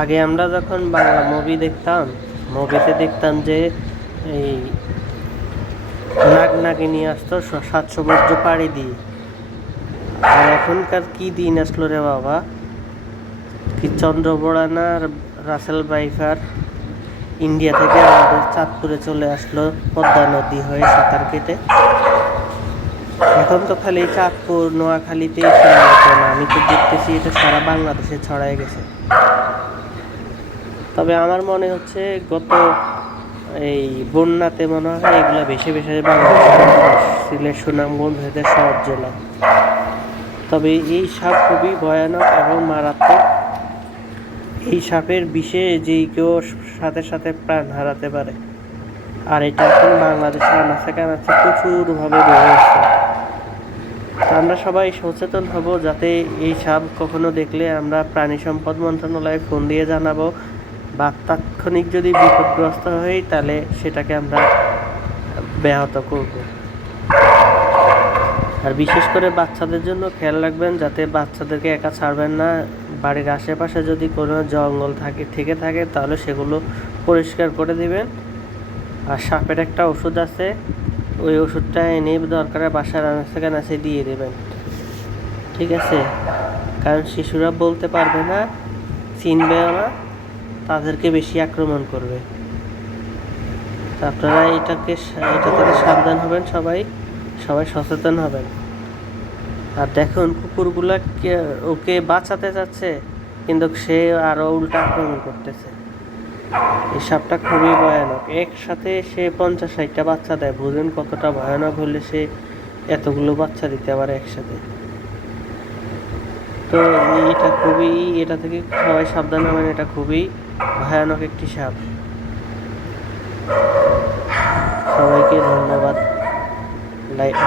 আগে আমরা যখন বাংলা মুভি দেখতাম, মুভিতে দেখতাম যে এই নাগ নাগিনী আসতো 7 সমুদ্র পাড়ি দিয়ে। আর এখনকার কি দিন আসলো রে বাবা, কি চন্দ্রবোড়ানা আর রাসেল ভাইফার ইন্ডিয়া থেকে আমাদের চাঁদপুরে চলে আসলো পদ্মা নদী হয়ে সাঁতার কেটে। এখন তো খালি চাঁদপুর নোয়াখালীতেই সীমাবদ্ধ না, আমি তো দেখতেছি এটা সারা বাংলাদেশে ছড়ায় গেছে। তবে আমার মনে হচ্ছে গত এই বন্যাতে মনে হয় এগুলো ভেসে ভেসে বাংলাদেশের সিলেট, সুনামগঞ্জ হতে সব জেলা। তবে এই সাপ খুবই ভয়ানক এবং মারাত্মক। এই সাপের বিষে যে কেউ সাথে সাথে প্রাণ হারাতে পারে। আর এটা এখন বাংলাদেশে আনাচে কানাচে প্রচুরভাবে বেড়ে আসছে। আমরা সবাই সচেতন হব যাতে এই সাপ কখনো দেখলে আমরা প্রাণী সম্পদ মন্ত্রণালয়ে ফোন দিয়ে জানাবো, বা তাৎক্ষণিক যদি বিপদগ্রস্ত হই তাহলে সেটাকে আমরা ব্যাহত করব। আর বিশেষ করে বাচ্চাদের জন্য খেয়াল রাখবেন যাতে বাচ্চাদেরকে একা ছাড়বেন না। বাড়ির আশেপাশে যদি কোনো জঙ্গল থেকে থাকে তাহলে সেগুলো পরিষ্কার করে দিবেন। আর সাপের একটা ওষুধ আছে, ওই ওষুধটা এনে দরকারে বাসার আনাচে কানাচে দিয়ে দেবেন, ঠিক আছে? কারণ শিশুরা বলতে পারবে না, চিনবেও না, তাদেরকে বেশি আক্রমণ করবে। আপনারা এটা থেকে সাবধান হবেন, সবাই সচেতন হবেন। আর দেখুন কুকুরগুলা ওকে বাঁচাতে যাচ্ছে, কিন্তু সে আরো উল্টা আক্রমণ করতেছে। এই সাপটা খুবই ভয়ানক, একসাথে সে 50-60টা বাচ্চা দেয়। বুঝুন কতটা ভয়ানক হলে সে এতগুলো বাচ্চা দিতে পারে একসাথে। তো এটা থেকে সবাই সাবধান হবেন, এটা খুবই ভয়ানক একটি সাপ। সবাইকে ধন্যবাদ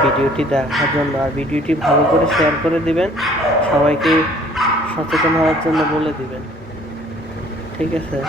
ভিডিওটি দেখার জন্য। আর ভিডিওটি ভালো করে শেয়ার করে দিবেন, সবাইকে সচেতন হওয়ার জন্য বলে দিবেন, ঠিক আছে?